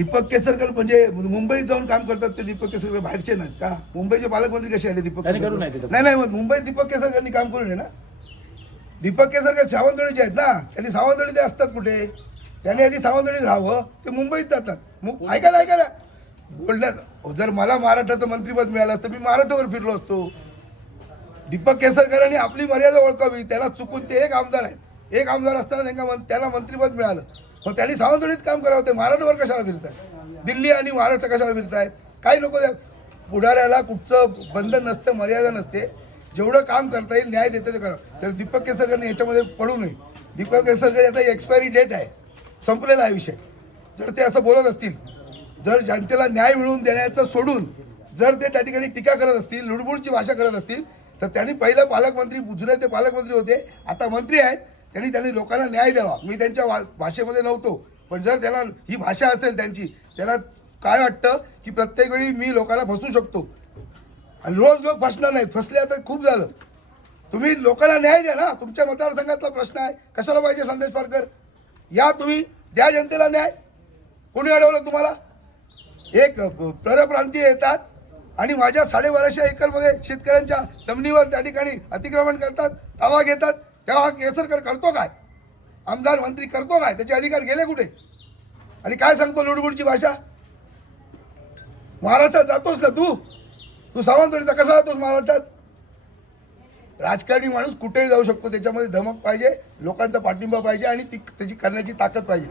दीपक केसरकर म्हणजे मुंबईत जाऊन काम करतात ते दीपक केसरकर बाहेरचे नाहीत का? मुंबईचे पालकमंत्री कसे आले दीपक त्यांनी केसरकर? तिथं. नाही नाही मग मुंबईत दीपक केसरकरांनी काम करू नये ना? दीपक केसरकर सावंतवाडीचे आहेत ना? त्यांनी सावंतवाडी ते असतात कुठे? त्यांनी आधी सावंतवाडीत राहावं ते मुंबईत जातात. मग ऐकायला ऐकायला बोलण्यात जर मला महाराष्ट्राचं मंत्रीपद मिळालं असतं मी महाराष्ट्रावर फिरलो असतो. दीपक केसरकरांनी आपली मर्यादा ओळखावी त्याला चुकून ते एक आमदार आहेत. एक आमदार असताना त्यांना मं- त्याला मंत्रीपद मिळालं. मग त्यांनी सावंतवाडीत काम करावं ते महाराष्ट्रावर कशाला फिरतायत? दिल्ली आणि महाराष्ट्र कशाला फिरतायत? काही नको पुढाऱ्याला कुठचं बंधन नसतं मर्यादा नसते. जेवढं काम करता येईल न्याय देतं ते करा. तर दीपक केसरकरने याच्यामध्ये पडू नये. दीपक केसरकर आता एक्सपायरी डेट आहे. संपलेला आहे विषय. जर ते असं बोलत असतील जर जनतेला न्याय मिळवून देण्याचं सोडून जर ते त्या ठिकाणी टीका करत असतील लुडबुडची भाषा करत असतील तर त्यांनी पहिलं पालकमंत्री जुने ते पालकमंत्री होते. आता मंत्री आहेत. त्यांनी त्यांनी लोकांना न्याय द्यावा. मी त्यांच्या वा- भाषेमध्ये नव्हतो पण जर त्यांना ही भाषा असेल त्यांची त्यांना काय वाटतं की प्रत्येक वेळी मी लोकांना फसू शकतो? आणि रोज लोक फसणार नाही फसले आता खूप झालं. तुम्ही लोकांना न्याय द्या ना. तुमच्या मतदारसंघातला प्रश्न आहे. कशाला पाहिजे संदेश पारकर? या तुम्ही द्या जनतेला न्याय. कोणी अडवलं तुम्हाला? एक परप्रांतीय येतात आणि माझ्या साडेबाराशे एकरमध्ये शेतकऱ्यांच्या जमिनीवर त्या ठिकाणी अतिक्रमण करतात तावा घेतात. तेव्हा हा केसरकर करतो काय? आमदार मंत्री करतो काय? त्याचे अधिकार गेले कुठे? आणि काय सांगतो लुडबुडची भाषा? महाराष्ट्रात जातोस ना तू? तू सावंतवाडीचा कसा जातोस महाराष्ट्रात? राजकारणी माणूस कुठेही जाऊ शकतो त्याच्यामध्ये धमक पाहिजे लोकांचा पाठिंबा पाहिजे आणि ती त्याची करण्याची ताकद पाहिजे.